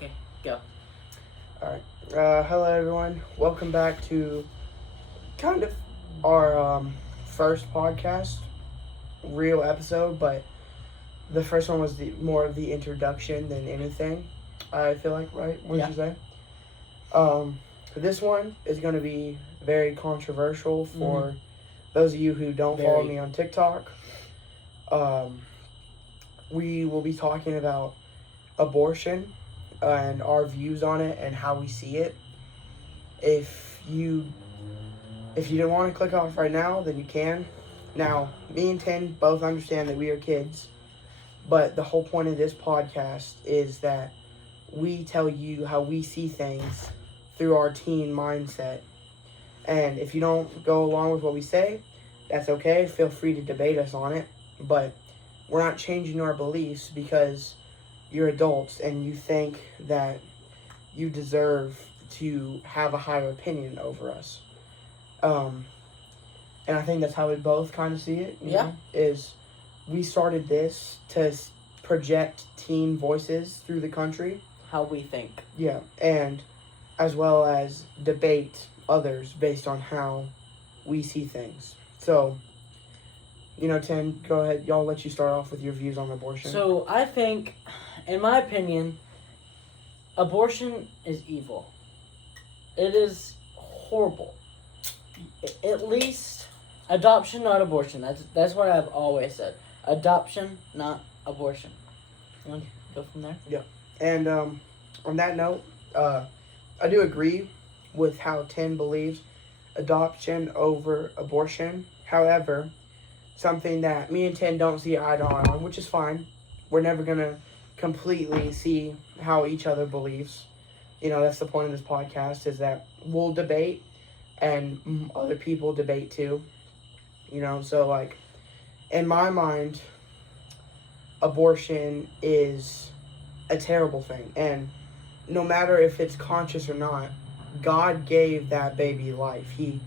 Okay, go. Alright. Hello, everyone. Welcome back to kind of our first podcast, real episode, but the first one was more of the introduction than anything. I feel like, right? What did you say? Um, this one is going to be very controversial for those of you who don't follow me on TikTok. We will be talking about abortion and our views on it and how we see it. If you don't want to click off right now, then you can. Now, me and Tin both understand that we are kids, but the whole point of this podcast is that we tell you how we see things through our teen mindset. And if you don't go along with what we say, that's okay. Feel free to debate us on it. But we're not changing our beliefs because you're adults and you think that you deserve to have a higher opinion over us. And I think that's how we both kind of see it. You know, is we started this to project teen voices through the country. How we think. Yeah, and as well as debate others based on how we see things. So, Tim, go ahead. Y'all let you start off with your views on abortion. So, I think, in my opinion, abortion is evil. It is horrible. At least, adoption, not abortion. That's what I've always said. Adoption, not abortion. You want to go from there? Yeah. And on that note, I do agree with how Tin believes adoption over abortion. However, something that me and Tin don't see eye to eye on, which is fine. We're never going to completely see how each other believes. That's the point of this podcast, is that we'll debate and other people debate too. So like, in my mind, abortion is a terrible thing. And no matter if it's conscious or not, God gave that baby life. He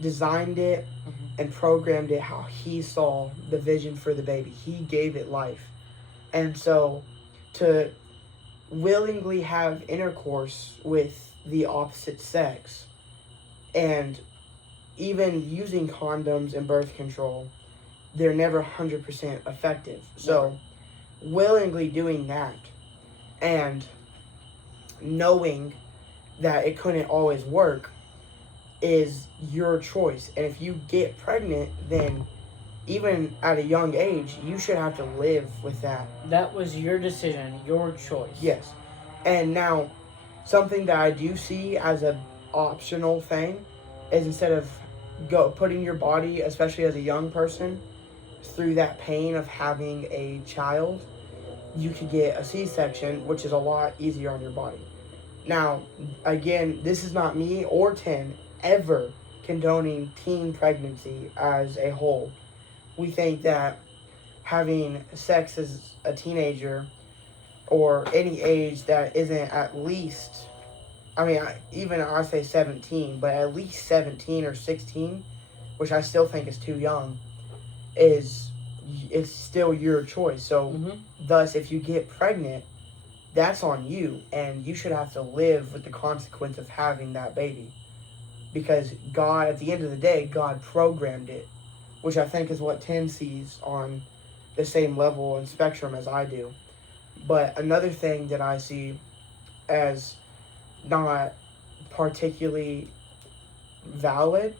designed it and programmed it how he saw the vision for the baby. He gave it life. And so to willingly have intercourse with the opposite sex and even using condoms and birth control, they're never 100% effective. So willingly doing that and knowing that it couldn't always work is your choice. And if you get pregnant, then even at a young age, you should have to live with that. That was your decision, your choice. Yes. And now, something that I do see as a optional thing is instead of putting your body, especially as a young person, through that pain of having a child, you could get a C-section, which is a lot easier on your body. Now, again, this is not me or Tin ever condoning teen pregnancy as a whole. We think that having sex as a teenager or any age that isn't at least, I say 17, but at least 17 or 16, which I still think is too young, it's still your choice. So, thus, if you get pregnant, that's on you, and you should have to live with the consequence of having that baby. Because God, at the end of the day, God programmed it, which I think is what Tin sees on the same level and spectrum as I do. But another thing that I see as not particularly valid,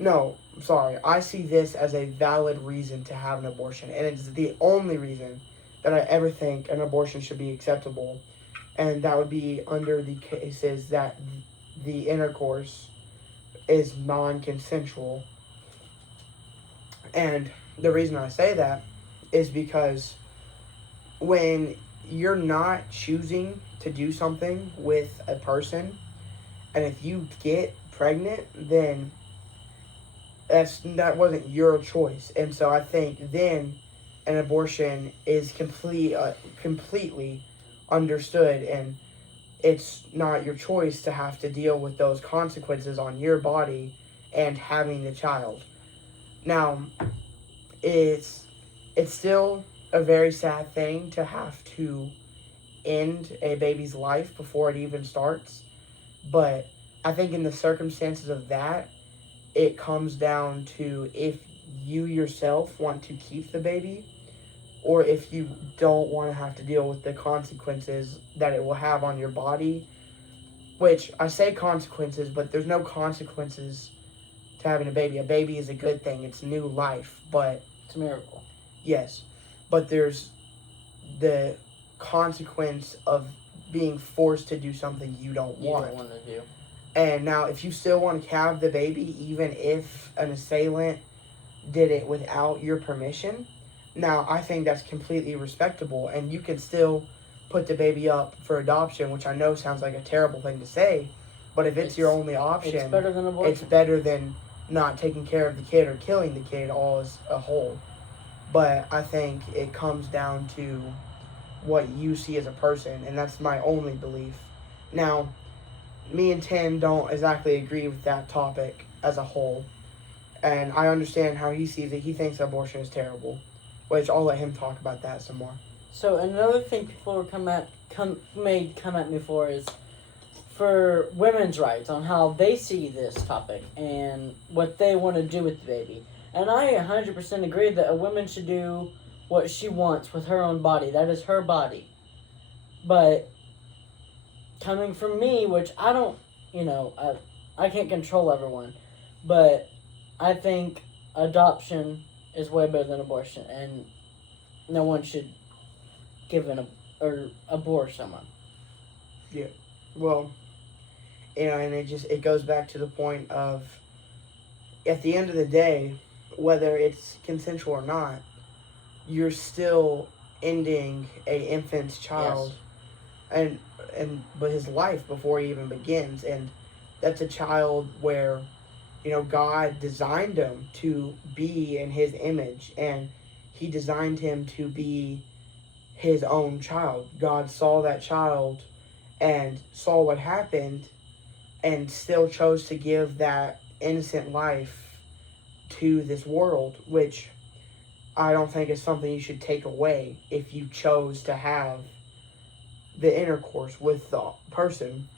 I see this as a valid reason to have an abortion, and it's the only reason that I ever think an abortion should be acceptable, and that would be under the cases that the intercourse is non-consensual. And the reason I say that is because when you're not choosing to do something with a person, and if you get pregnant, then that wasn't your choice. And so I think then an abortion is completely understood, and it's not your choice to have to deal with those consequences on your body and having the child. Now, it's still a very sad thing to have to end a baby's life before it even starts. But I think in the circumstances of that, it comes down to if you yourself want to keep the baby, or if you don't want to have to deal with the consequences that it will have on your body. Which, I say consequences, but there's no consequences to having a baby. A baby is a good thing. It's new life. But It's a miracle. yes. But there's the consequence of being forced to do something you don't You want. don't want to do. And now, if you still want to have the baby, even if an assailant did it without your permission, now I think that's completely respectable, and you can still put the baby up for adoption, which I know sounds like a terrible thing to say, but if it's your only option, It's better than abortion. it's better than not taking care of the kid or killing the kid all as a whole. But I think it comes down to what you see as a person, and that's my only belief. Now, me and Tim don't exactly agree with that topic as a whole, and I understand how he sees it. He thinks abortion is terrible, which I'll let him talk about that some more. So another thing people were come at me for is for women's rights on how they see this topic and what they want to do with the baby. And I 100% agree that a woman should do what she wants with her own body. That is her body. But coming from me, which I don't, I can't control everyone, but I think adoption is way better than abortion, and no one should or abort someone. Well, and it goes back to the point of, at the end of the day, whether it's consensual or not, you're still ending a infant's child, and but his life before he even begins, and that's a child where, God designed him to be in His image, and He designed him to be His own child. God saw that child and saw what happened, and still chose to give that innocent life to this world, which I don't think is something you should take away if you chose to have the intercourse with the person.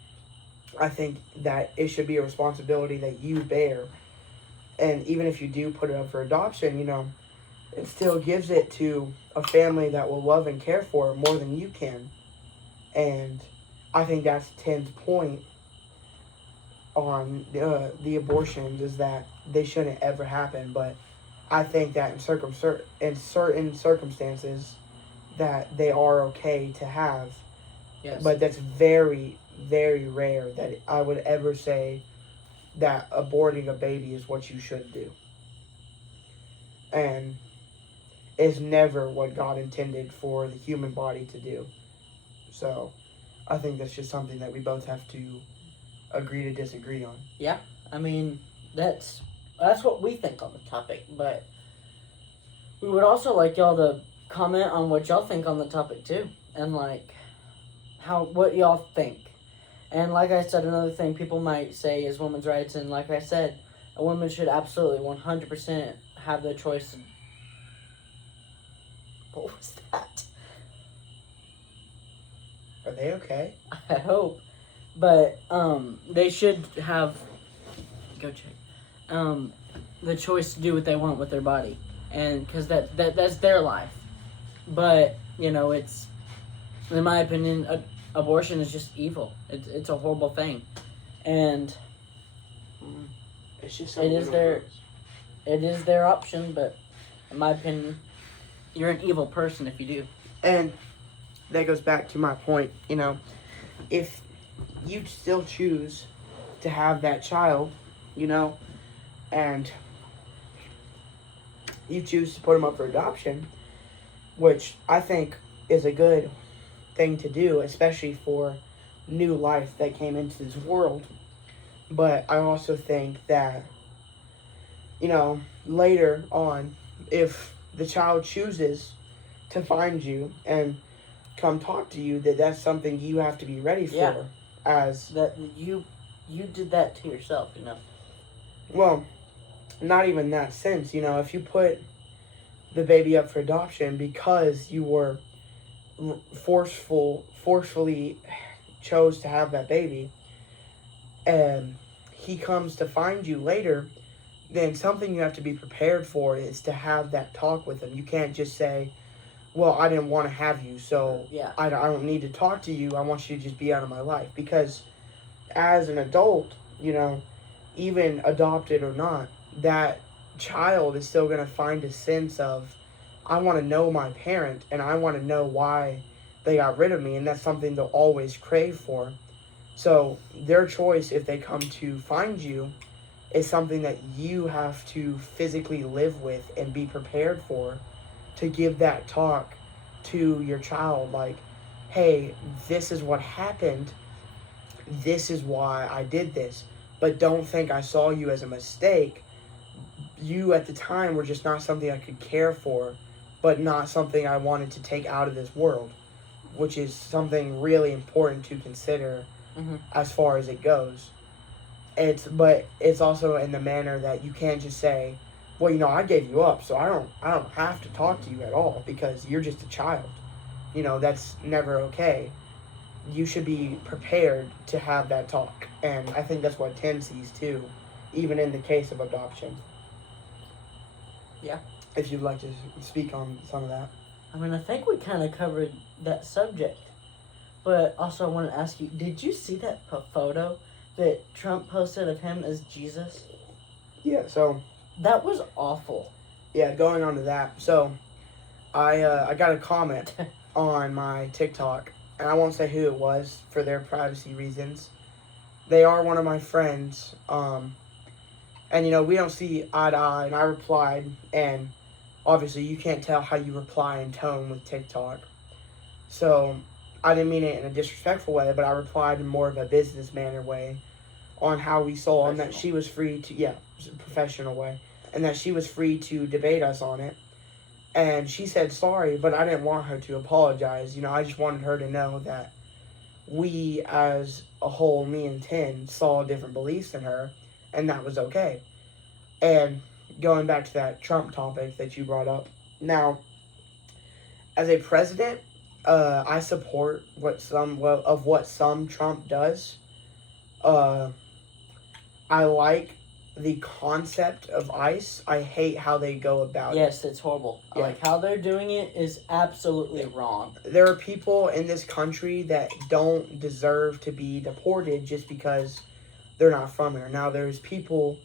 I think that it should be a responsibility that you bear. And even if you do put it up for adoption, it still gives it to a family that will love and care for it more than you can. And I think that's Tim's point on the abortions, is that they shouldn't ever happen. But I think that in certain circumstances that they are okay to have. Yes. But that's very, very rare that I would ever say that aborting a baby is what you should do. And it's never what God intended for the human body to do. So I think that's just something that we both have to agree to disagree on. Yeah, I mean, that's what we think on the topic, but we would also like y'all to comment on what y'all think on the topic too, and what y'all think. And like I said, another thing people might say is women's rights, and like I said, a woman should absolutely 100% have the choice to... What was that? Are they okay? I hope. But they should have... Go check. The choice to do what they want with their body. And because that's their life. But, it's... In my opinion, abortion is just evil. It's a horrible thing. And... It's just It is their option, but in my opinion, you're an evil person if you do. And that goes back to my point, if you still choose to have that child, and you choose to put him up for adoption, which I think is a good thing to do, especially for new life that came into this world. But I also think that, later on, if the child chooses to find you and come talk to you, that's something you have to be ready for. Yeah. As That you did that to yourself, Well, not even that sense. If you put the baby up for adoption because you were forcefully chose to have that baby, and he comes to find you later, then something you have to be prepared for is to have that talk with him. You can't just say, well, I didn't want to have you, so Yeah. I don't need to talk to you. I want you to just be out of my life. Because as an adult, even adopted or not, that child is still going to find a sense of, I want to know my parent and I want to know why they got rid of me, and that's something they'll always crave for. So their choice, if they come to find you, is something that you have to physically live with and be prepared for, to give that talk to your child, like, hey, this is what happened, this is why I did this, but don't think I saw you as a mistake. You at the time were just not something I could care for, but not something I wanted to take out of this world, which is something really important to consider as far as it goes. But it's also in the manner that you can't just say, well, I gave you up, so I don't have to talk to you at all because you're just a child. That's never okay. You should be prepared to have that talk, and I think that's what Tim sees too, even in the case of adoption. Yeah. If you'd like to speak on some of that. I mean, I think we kind of covered that subject. But also I want to ask you, did you see that photo that Trump posted of him as Jesus? Yeah, so... That was awful. Yeah, going on to that. So, I got a comment on my TikTok, and I won't say who it was for their privacy reasons. They are one of my friends, and we don't see eye to eye, and I replied, and obviously you can't tell how you reply in tone with TikTok. So, I didn't mean it in a disrespectful way, but I replied in more of a business manner way on how we saw and that she was free to, professional way, and that she was free to debate us on it. And she said sorry, but I didn't want her to apologize. I just wanted her to know that we as a whole, me and Tin, saw different beliefs in her, and that was okay. And going back to that Trump topic that you brought up, now, as a president, I support what some Trump does. I like the concept of ICE. I hate how they go about it. Yes, it's horrible. Yeah. Like, how they're doing it is absolutely wrong. There are people in this country that don't deserve to be deported just because they're not from here. Now, there's people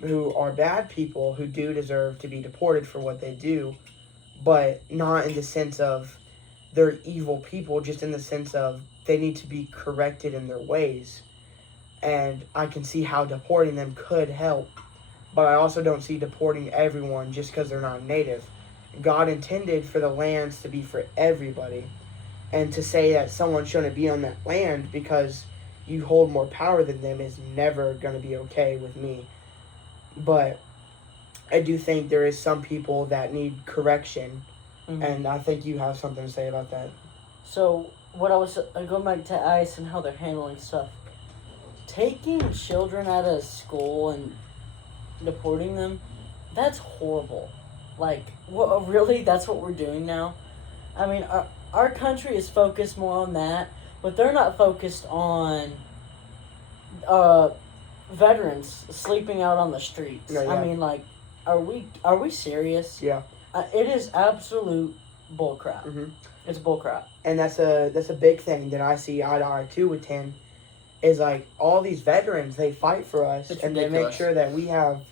who are bad people who do deserve to be deported for what they do, but not in the sense of they're evil people, just in the sense of they need to be corrected in their ways. And I can see how deporting them could help, but I also don't see deporting everyone just because they're not native. God intended for the lands to be for everybody, and to say that someone shouldn't be on that land because you hold more power than them is never going to be okay with me. But I do think there is some people that need correction, and I think you have something to say about that. So, what I was going back to ICE and how they're handling stuff. Taking children out of school and deporting them, that's horrible. Like, really? That's what we're doing now? I mean, our country is focused more on that, but they're not focused on veterans sleeping out on the streets. Yeah. I mean, like, are we serious? Yeah. It is absolute bullcrap. Mm-hmm. It's bullcrap. And that's a big thing that I see eye to eye too with Tim, is like all these veterans, they fight for us, It's and ridiculous. They make sure that we have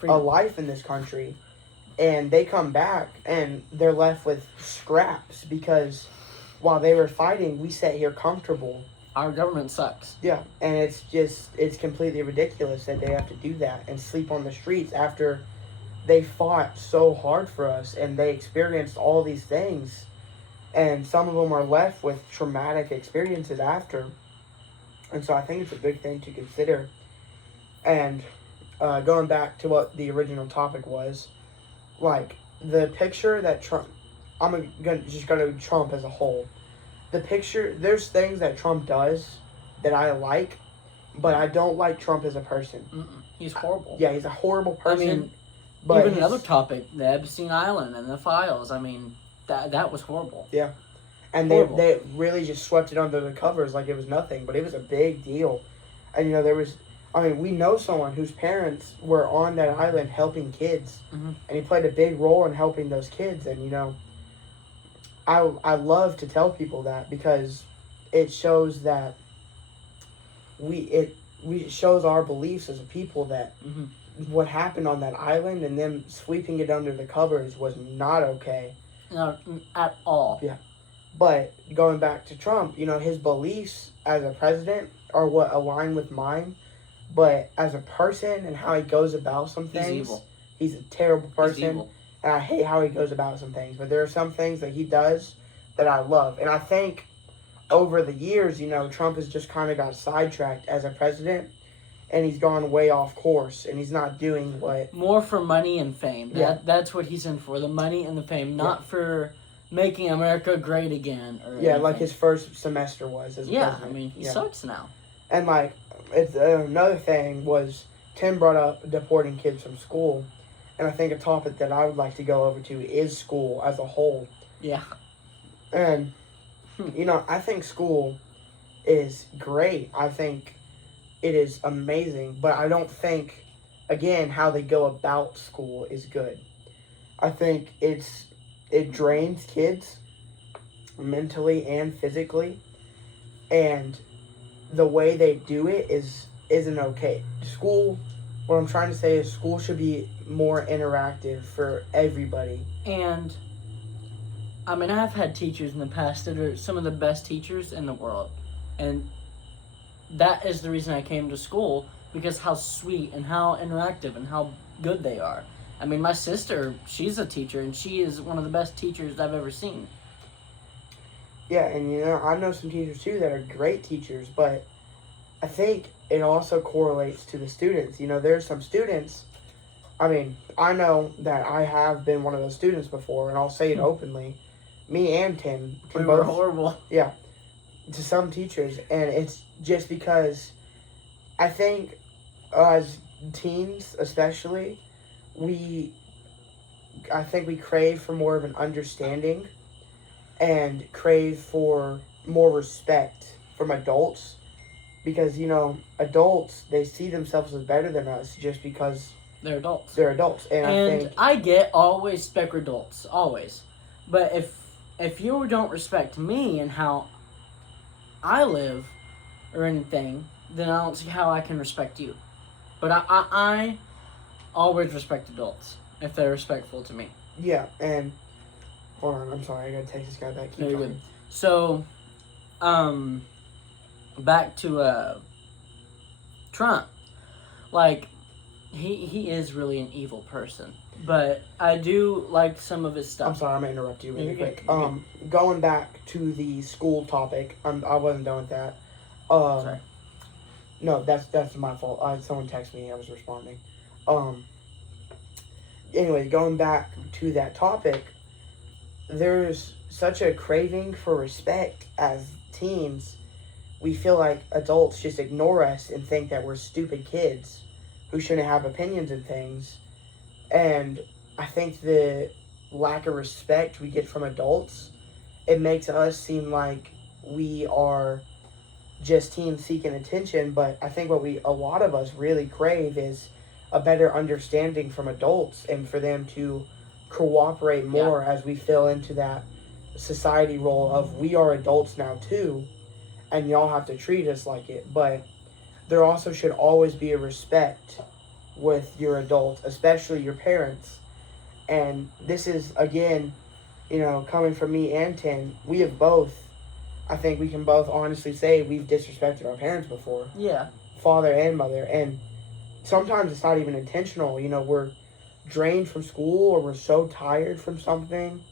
Freedom. a life in this country, and they come back and they're left with scraps because while they were fighting, we sat here comfortable. Our government sucks. Yeah, and it's completely ridiculous that they have to do that and sleep on the streets after they fought so hard for us and they experienced all these things, and some of them are left with traumatic experiences after. And so I think it's a big thing to consider. And going back to what the original topic was, like the picture that Trump, I'm gonna just go to Trump as a whole. The picture, there's things that Trump does that I like, but I don't like Trump as a person. He's horrible. Yeah, he's a horrible person. I mean, but even another topic, the Epstein Island and the files. I mean, that was horrible. Yeah, And Horrible. they really just swept it under the covers like it was nothing, but it was a big deal. And we know someone whose parents were on that island helping kids, Mhm. and he played a big role in helping those kids. And I love to tell people that because it shows that it shows our beliefs as a people that Mhm. what happened on that island and them sweeping it under the covers was not okay. No, at all. Yeah. But going back to Trump, his beliefs as a president are what align with mine. But as a person and how he goes about some things, He's evil. he's a terrible He's person. evil. And I hate how he goes about some things. But there are some things that he does that I love. And I think over the years, Trump has just kind of got sidetracked as a president. And he's gone way off course. And he's not doing what... More for money and fame. Yeah. That's what he's in for. The money and the fame. Not for making America great again. Or Yeah, anything. like his first semester was as a president. I mean, he sucks now. And it's another thing was Tim brought up deporting kids from school, and I think a topic that I would like to go over to is school as a whole. Yeah. And I think school is great. I think it is amazing, but I don't think, again, how they go about school is good. I think it drains kids mentally and physically, and the way they do it isn't okay. What I'm trying to say is school should be more interactive for everybody. And I mean, I've had teachers in the past that are some of the best teachers in the world. And that is the reason I came to school, because how sweet and how interactive and how good they are. I mean, my sister, she's a teacher, and she is one of the best teachers I've ever seen. Yeah, and I know some teachers too that are great teachers, but I think it also correlates to the students. There's some students, I know that I have been one of those students before, and I'll say it openly. Me and Tim We can were both, horrible. to some teachers, and it's just because I think as teens especially, I think we crave for more of an understanding and crave for more respect from adults, because adults, they see themselves as better than us just because They're adults. they're adults. And I get always respect adults, always. But if you don't respect me and how I live or anything, then I don't see how I can respect you. But I always respect adults if they're respectful to me. yeah, and hold on, I'm sorry, I gotta take this guy back. Keep Very talking. good. So, back to Trump. Like, he is really an evil person. But I do like some of his stuff. I'm sorry, I'm gonna interrupt you really You're good. quick. Going back to the school topic, I wasn't done with that. Sorry. No, that's my fault. Someone texted me, I was responding. Anyway, going back to that topic, there's such a craving for respect as teens. We feel like adults just ignore us and think that we're stupid kids who shouldn't have opinions and things. And I think the lack of respect we get from adults, it makes us seem like we are just teens seeking attention. But I think what a lot of us really crave is a better understanding from adults, and for them to cooperate more as we fill into that society role of we are adults now too, and y'all have to treat us like it. But there also should always be a respect with your adults, especially your parents. And this is, again, coming from me and Tim, we have both, I think we can both honestly say we've disrespected our parents before. Yeah. Father and mother. And sometimes it's not even intentional. We're drained from school, or we're so tired from something.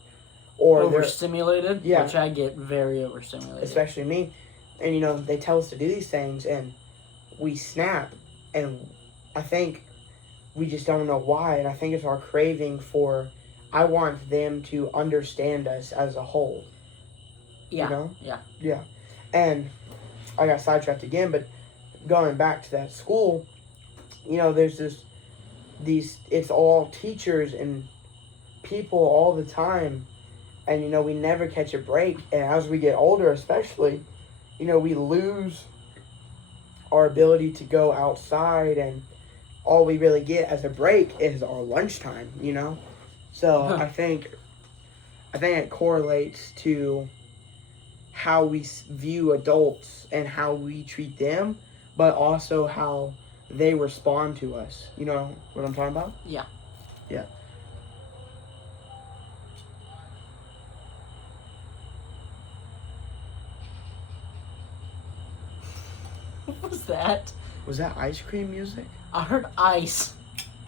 Or overstimulated, Yeah. which I get very overstimulated. especially me. And, they tell us to do these things, and we snap. And I think we just don't know why. And I think it's our craving for, I want them to understand us as a whole. Yeah. Yeah. And I got sidetracked again, but going back to that school, there's it's all teachers and people all the time And, we never catch a break. And as we get older, especially, we lose our ability to go outside, and all we really get as a break is our lunchtime, So I think it correlates to how we view adults and how we treat them, but also how they respond to us. You know what I'm talking about? Yeah. Yeah. What was that? Was that ice cream music? I heard ice.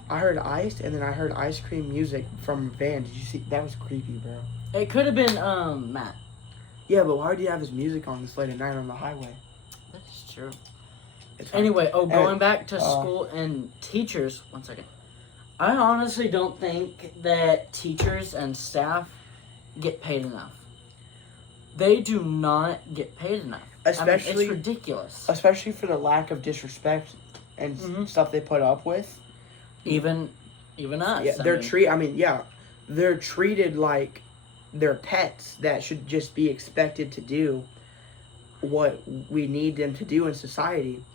I heard ice, and then I heard ice cream music from Van. Did you see? That was creepy, bro. It could have been Matt. Yeah, but why do you have his music on this late at night on the highway? That's true. It's Anyway, going And, back to school and teachers. 1 second. I honestly don't think that teachers and staff get paid enough. They do not get paid enough. Especially, it's ridiculous. Especially for the lack of disrespect and stuff they put up with. Even us. Yeah, they're treated like they're pets that should just be expected to do what we need them to do in society.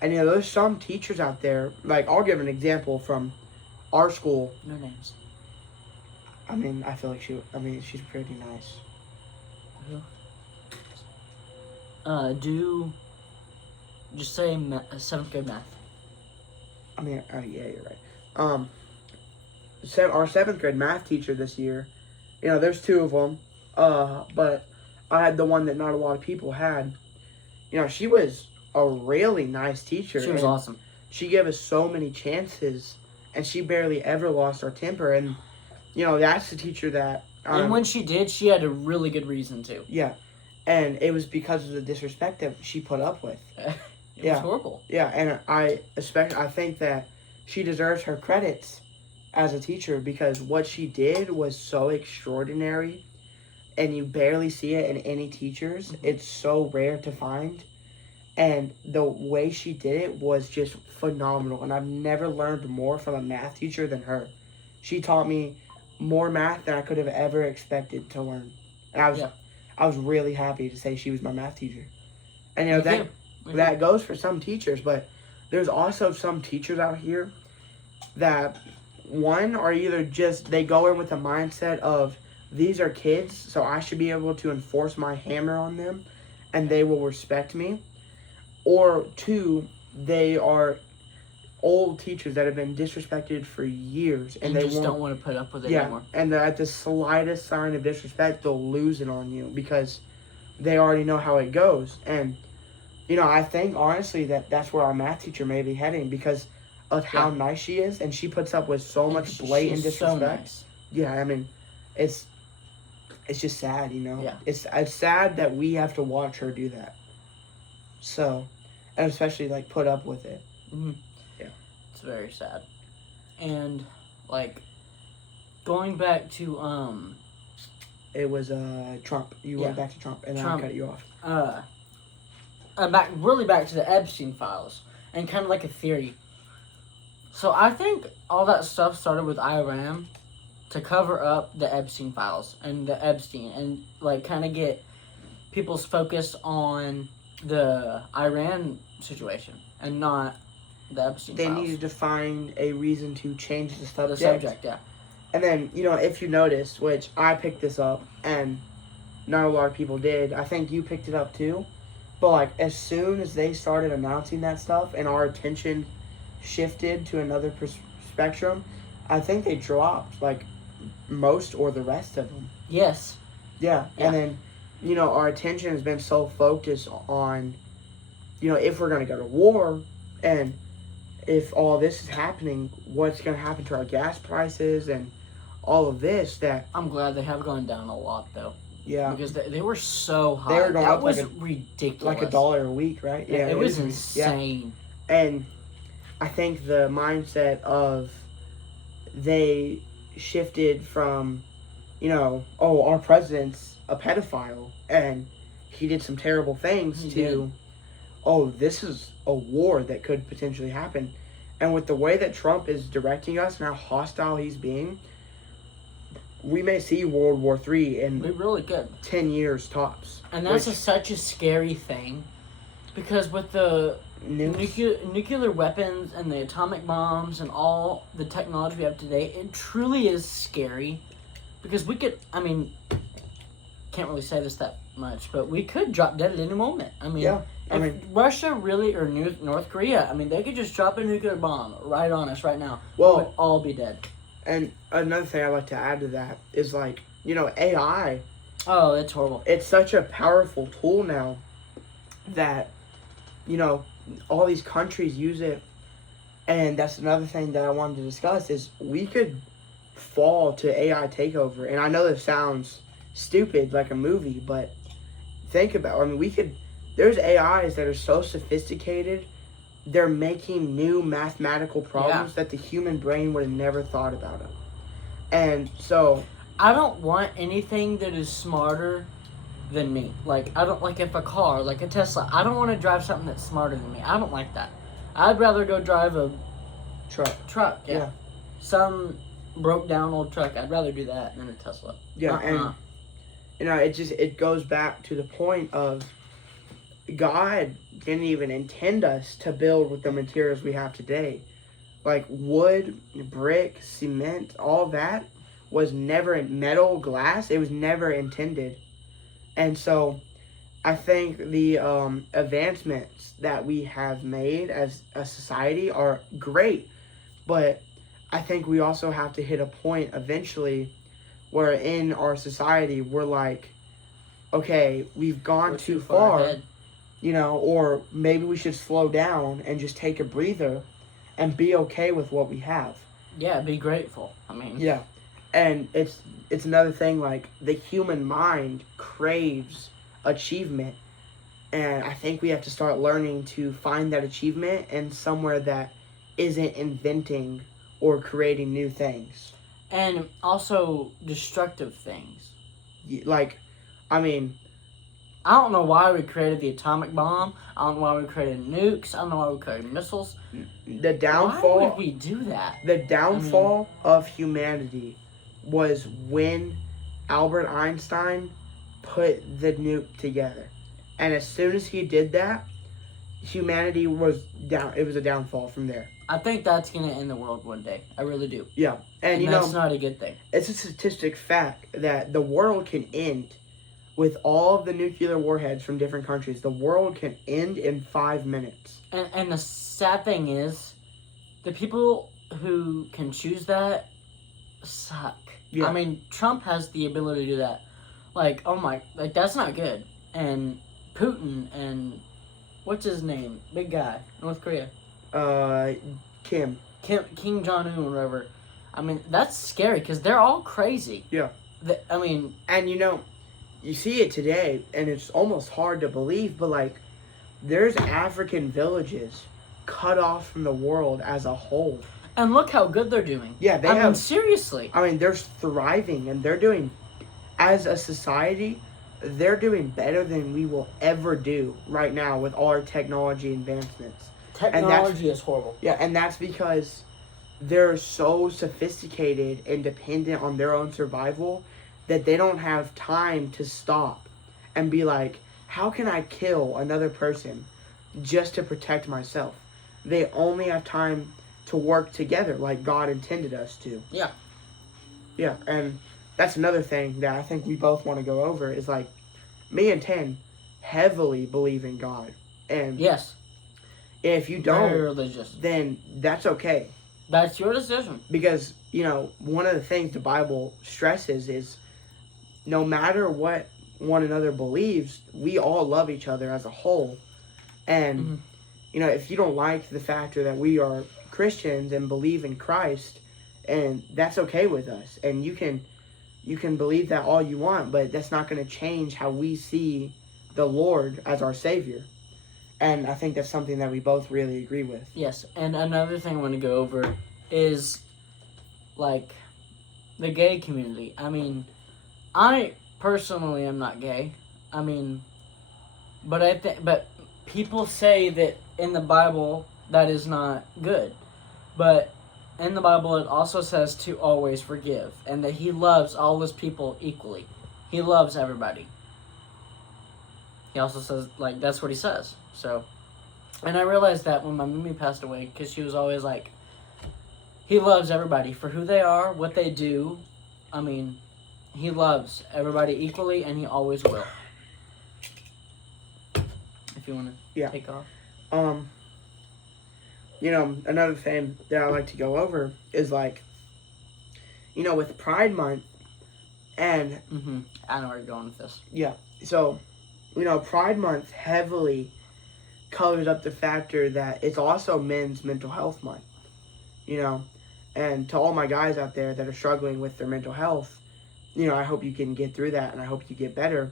And there's some teachers out there, like, I'll give an example from our school. No names. I feel like she's pretty nice. Just say 7th grade math. Yeah, you're right. Our 7th grade math teacher this year, there's 2 of them, but I had the one that not a lot of people had. She was a really nice teacher. She was awesome. She gave us so many chances, and she barely ever lost her temper. And that's the teacher that. And when she did, she had a really good reason to. Yeah, and it was because of the disrespect that she put up with. It was horrible. Yeah, and I think that she deserves her credits as a teacher, because what she did was so extraordinary, and you barely see it in any teachers. Mm-hmm. It's so rare to find, and the way she did it was just phenomenal. And I've never learned more from a math teacher than her. She taught me more math than I could have ever expected to learn, and I was really happy to say she was my math teacher. And that goes for some teachers, but there's also some teachers out here that, one, are either just, they go in with the mindset of, these are kids, so I should be able to enforce my hammer on them, and they will respect me. Or 2, they are old teachers that have been disrespected for years, and they just don't want to put up with it anymore. And at the slightest sign of disrespect, they'll lose it on you because they already know how it goes. And I think honestly that's where our math teacher may be heading, because of how nice she is, and she puts up with so much blatant disrespect. So nice. Yeah, it's just sad, Yeah. It's sad that we have to watch her do that. So, and especially put up with it. Mm-hmm. Yeah, it's very sad. And going back to it was Trump. You went back to Trump, and Trump. I cut you off. Back to the Epstein files, and kind of like a theory. So I think all that stuff started with Iran to cover up the Epstein files and the Epstein, and kind of get people's focus on the Iran situation and not the Epstein files. They needed to find a reason to change the subject. The subject, yeah. And then, if you noticed, which I picked this up, and not a lot of people did, I think you picked it up too, but as soon as they started announcing that stuff and our attention shifted to another spectrum, I think they dropped most or the rest of them. Yes. Yeah. And then, our attention has been so focused on, if we're going to go to war, and if all this is happening, what's going to happen to our gas prices and all of this, that... I'm glad they have gone down a lot, though. Yeah. Because they were so high. They were going up ridiculous. Like $1 a week, right? Yeah, it was insane. Yeah. And I think the mindset of they shifted from, our president's a pedophile and he did some terrible things this is a war that could potentially happen. And with the way that Trump is directing us and how hostile he's being, we may see World War III in We really could. 10 years tops. And that's which- such a scary thing. Because with the nuclear weapons and the atomic bombs and all the technology we have today, it truly is scary. Because we could, I mean, can't really say this that much, but we could drop dead at any moment. I mean, Yeah, I if mean- Russia really, or North Korea, I mean, they could just drop a nuclear bomb right on us right now. Well- we would all be dead. And another thing I'd like to add to that is like, you know, AI, Oh, it's horrible. it's such a powerful tool now that, you know, all these countries use it. And that's another thing that I wanted to discuss is we could fall to AI takeover. And I know this sounds stupid like a movie, but think about it. I mean, there's AIs that are so sophisticated, they're making new mathematical problems that the human brain would have never thought about it. And so, I don't want anything that is smarter than me. Like, I don't like if a car, like a Tesla, I don't want to drive something that's smarter than me. I don't like that. I'd rather go drive a truck. Yeah. Some broke down old truck. I'd rather do that than a Tesla. Yeah, and you know, it goes back to the point of God didn't even intend us to build with the materials we have today. Like wood, brick, cement, all that was never in metal, glass, it was never intended. And so I think the advancements that we have made as a society are great, but I think we also have to hit a point eventually where in our society we're like, okay, we've gone We're too far, ahead. you know, or maybe we should slow down and just take a breather and be okay with what we have. Yeah, be grateful. I mean, Yeah. And it's another thing, like the human mind craves achievement, and I think we have to start learning to find that achievement in somewhere that isn't inventing or creating new things. and also destructive things. Like, I mean, I don't know why we created the atomic bomb. I don't know why we created nukes. I don't know why we created missiles. the Why downfall would we do that? the downfall of humanity was when Albert Einstein put the nuke together. And as soon as he did that, humanity was down. It was a downfall from there. I think that's gonna end the world one day. I really do. Yeah. And you that's know, not a good thing. it's a statistic fact that the world can end with all of the nuclear warheads from different countries. The world can end in 5 minutes. And the sad thing is, the people who can choose that suck. Yeah. I mean, Trump has the ability to do that. Like, oh my, like that's not good. And Putin and what's his name, big guy, North Korea, Kim. Kim Jong Un, or whatever. I mean, that's scary because they're all crazy. Yeah. I mean, And you know, you see it today, and it's almost hard to believe, but like, there's African villages cut off from the world as a whole. and look how good they're doing. Yeah, they I mean, have. seriously. I mean, they're thriving, and they're doing, as a society, they're doing better than we will ever do right now with all our technology advancements. Technology is horrible. Yeah, and that's because they're so sophisticated and dependent on their own survival that they don't have time to stop and be like, how can I kill another person just to protect myself? They only have time to work together like God intended us to. Yeah. Yeah, and that's another thing that I think we both want to go over is like, me and Ten heavily believe in God. And Yes. if you Very don't, religious. then that's okay. That's your decision. Because, you know, one of the things the Bible stresses is no matter what one another believes, we all love each other as a whole. And, Mhm. you know, if you don't like the factor that we are Christians and believe in Christ, and that's okay with us. And you can believe that all you want, but that's not going to change how we see the Lord as our Savior. And I think that's something that we both really agree with. Yes, and another thing I want to go over is, like, the gay community. I mean, I personally am not gay. I mean, but people say that in the Bible that is not good. But in the Bible it also says to always forgive, and that he loves all his people equally. He loves everybody. He also says, like, that's what he says. So, and I realized that when my mommy passed away, because she was always like, he loves everybody for who they are, what they do. I mean, he loves everybody equally, and he always will. If you want to take off. You know, another thing that I like to go over is, like, you know, with Pride Month, and... I know where you're going with this. Yeah, so, you know, Pride Month heavily covers up the factor that it's also Men's Mental Health Month, you know, and to all my guys out there that are struggling with their mental health, you know, I hope you can get through that, and I hope you get better,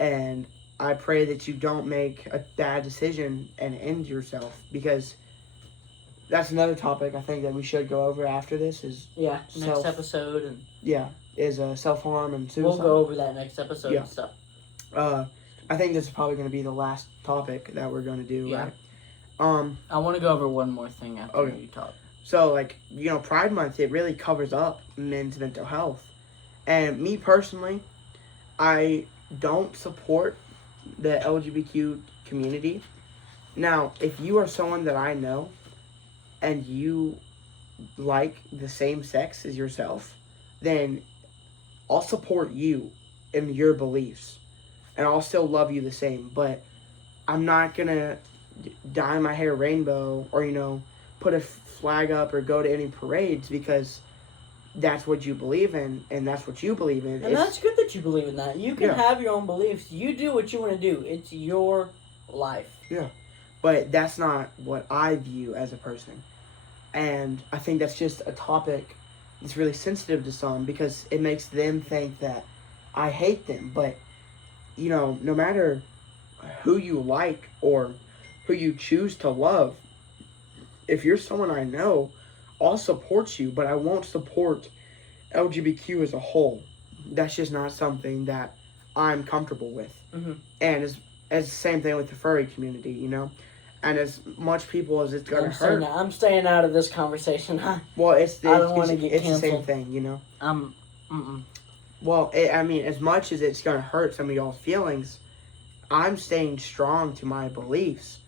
and I pray that you don't make a bad decision and end yourself, because that's another topic I think that we should go over after this is next episode and is self-harm and suicide. We'll go over that next episode and stuff. I think this is probably going to be the last topic that we're going to do. Yeah. Right? I want to go over one more thing after you talk. So, like, you know, Pride Month, it really covers up men's mental health. And me personally, I don't support the LGBTQ community. Now, if you are someone that I know and you like the same sex as yourself, then I'll support you in your beliefs. And I'll still love you the same. But I'm not going to dye my hair rainbow or, you know, put a flag up or go to any parades because that's what you believe in and that's what you believe in. And that's good that you believe in that. You can have your own beliefs. You do what you want to do. It's your life. Yeah. But that's not what I view as a person. And I think that's just a topic that's really sensitive to some because it makes them think that I hate them. But, you know, no matter who you like or who you choose to love, if you're someone I know, I'll support you, but I won't support LGBTQ as a whole. That's just not something that I'm comfortable with. Mm-hmm. And as the same thing with the furry community, you know? And as much people as it's going to hurt. I'm staying out of this conversation. Well, it's the same thing, you know? Mm-mm. Well, I mean, as much as it's going to hurt some of y'all's feelings, I'm staying strong to my beliefs.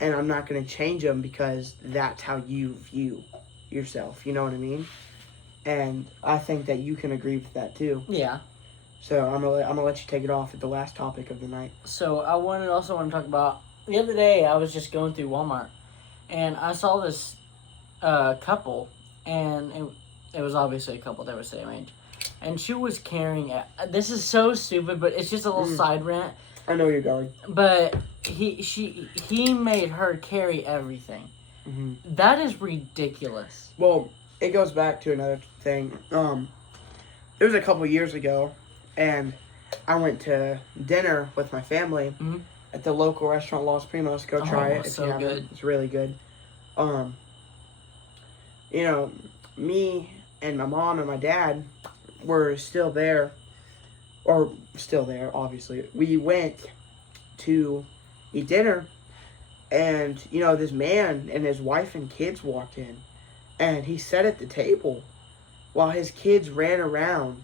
And I'm not going to change them because that's how you view yourself. You know what I mean? And I think that you can agree with that too. Yeah. So I'm gonna let you take it off at the last topic of the night. So I also want to talk about the other day. I was just going through Walmart, and I saw this couple, and it was obviously a couple. They were the same age, and she was carrying. This is so stupid, but it's just a little side rant. I know where you're going. But he made her carry everything. Mm-hmm. That is ridiculous. Well, it goes back to another thing. It was a couple years ago, and I went to dinner with my family at the local restaurant Los Primos. Go try it. It's so good. It's really good. You know, me and my mom and my dad were still there. Or still there, obviously. We went to eat dinner, and, you know, this man and his wife and kids walked in, and he sat at the table while his kids ran around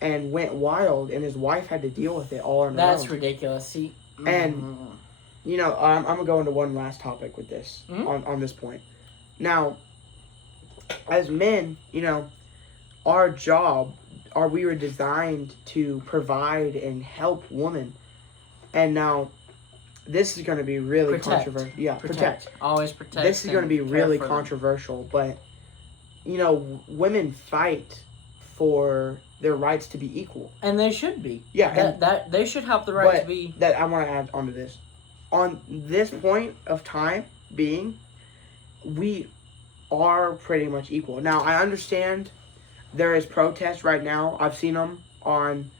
and went wild, and his wife had to deal with it all on her own. That's ridiculous. See, and, you know, I'm going to go into one last topic with this, on this point. Now, as men, you know, our job... we were designed to provide and help women. And now, this is going to be really controversial. Yeah, protect. Always protect. This is going to be really controversial, but, you know, women fight for their rights to be equal. And they should be. Yeah. That they should have the right to be. That I want to add onto this. On this point of time being, we are pretty much equal. Now, I understand... there is protests right now. I've seen them on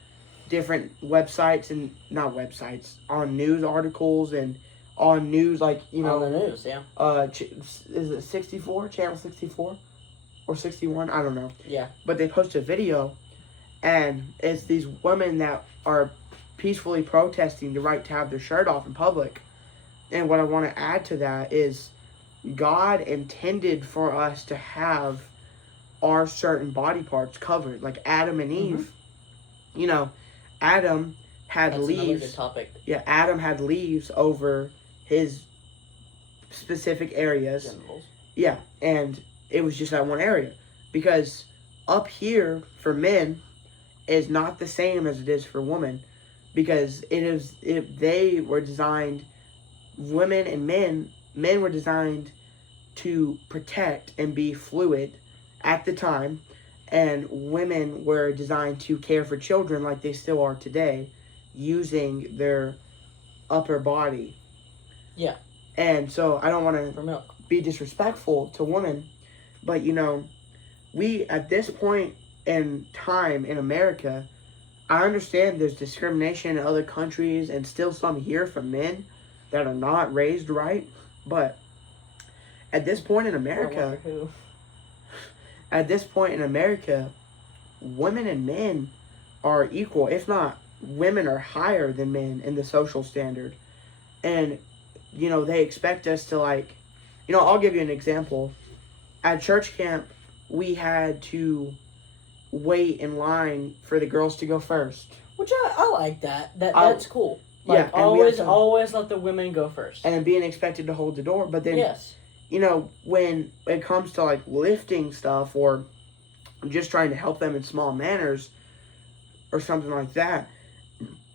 different websites and not websites, on news articles and on news, like, you know. On the news, yeah. Is it 64? Channel 64? Or 61? I don't know. Yeah. But they posted a video, and it's these women that are peacefully protesting the right to have their shirt off in public. And what I want to add to that is God intended for us to have our certain body parts covered, like Adam and Eve. You know, Adam had That's another good leaves. topic. Yeah, Adam had leaves over his specific areas. Genitals. Yeah, and it was just that one area. Because up here for men is not the same as it is for women. Because they were designed, women and men were designed to protect and be fluid at the time, and women were designed to care for children like they still are today, using their upper body. Yeah. And so I don't want For milk. to be disrespectful to women, but you know, we at this point in time in America, I understand there's discrimination in other countries and still some here for men that are not raised right, but at this point in America, women and men are equal. If not, women are higher than men in the social standard. And, you know, they expect us to, like, you know, I'll give you an example. At church camp, we had to wait in line for the girls to go first. Which I like that. That's cool. Like, Yeah, and we have to- always let the women go first. And being expected to hold the door. But then, yes. you know, when it comes to, like, lifting stuff or just trying to help them in small manners or something like that,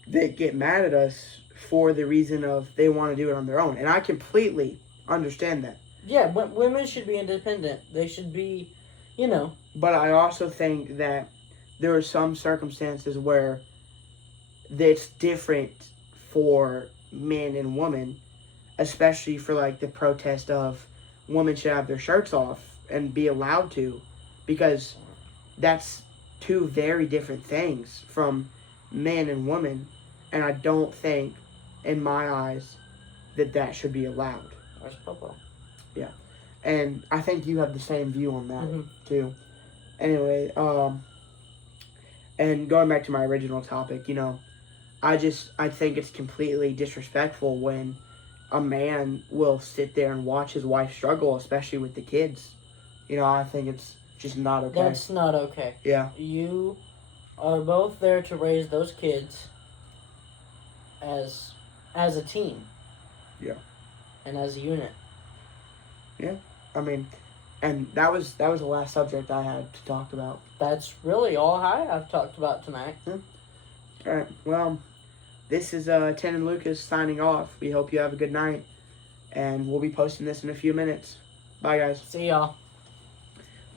they get mad at us for the reason of they want to do it on their own. And I completely understand that. Yeah, women should be independent. They should be, you know. But I also think that there are some circumstances where it's different for men and women, especially for, like, the protest of women should have their shirts off and be allowed to, because that's two very different things from men and women, and I don't think, in my eyes, that should be allowed. Where's Popo? Yeah, and I think you have the same view on that too. Anyway, and going back to my original topic, you know, I think it's completely disrespectful when a man will sit there and watch his wife struggle, especially with the kids. You know, I think it's just not okay. That's not okay. Yeah. You are both there to raise those kids as a team. Yeah. And as a unit. Yeah. I mean, and that was the last subject I had to talk about. That's really all I've talked about tonight. All right. Well, this is Ten and Lucas signing off. We hope you have a good night, and we'll be posting this in a few minutes. Bye, guys. See y'all.